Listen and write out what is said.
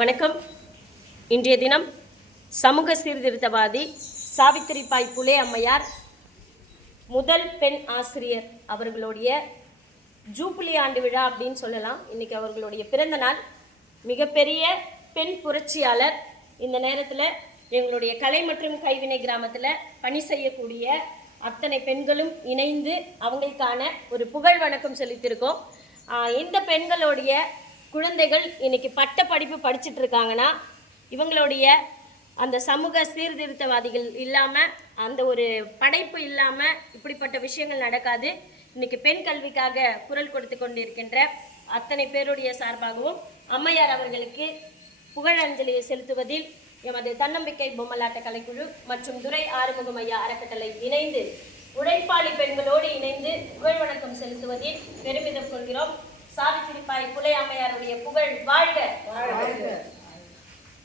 வணக்கம். இன்றைய தினம் சமூக சீர்திருத்தவாதி சாவித்திரிபாய் புலே அம்மையார் முதல் பெண் ஆசிரியர் அவர்களுடைய ஜூபிலி ஆண்டு விழா அப்படின்னு சொல்லலாம். இன்னைக்கு அவர்களுடைய பிறந்த நாள். மிகப்பெரிய பெண் புரட்சியாளர். இந்த நேரத்தில் எங்களுடைய கலை மற்றும் கைவினை கிராமத்தில் பணி செய்யக்கூடிய அத்தனை பெண்களும் இணைந்து அவங்களுக்கான ஒரு புகழ் வணக்கம் செலுத்தியிருக்கோம். இந்த பெண்களுடைய குழந்தைகள் இன்னைக்கு பட்ட படிப்பு படிச்சுட்டு இருக்காங்கன்னா இவங்களுடைய அந்த சமூக சீர்திருத்தவாதிகள் இல்லாமல், அந்த ஒரு படைப்பு இல்லாமல் இப்படிப்பட்ட விஷயங்கள் நடக்காது. இன்னைக்கு பெண் கல்விக்காக குரல் கொடுத்து கொண்டிருக்கின்ற அத்தனை பேருடைய சார்பாகவும் அம்மையார் அவர்களுக்கு புகழஞ்சலியை செலுத்துவதில் எமது தன்னம்பிக்கை பொம்மலாட்ட கலைக்குழு மற்றும் துரை ஆறுமுகம் ஐயா அறக்கட்டளை இணைந்து உழைப்பாளி பெண்களோடு இணைந்து புகழ் வணக்கம் செலுத்துவதில் பெருமிதம் கொள்கிறோம். சாவித்திரிபாய் புலே அம்மையாருடைய புகழ் வாழ்க.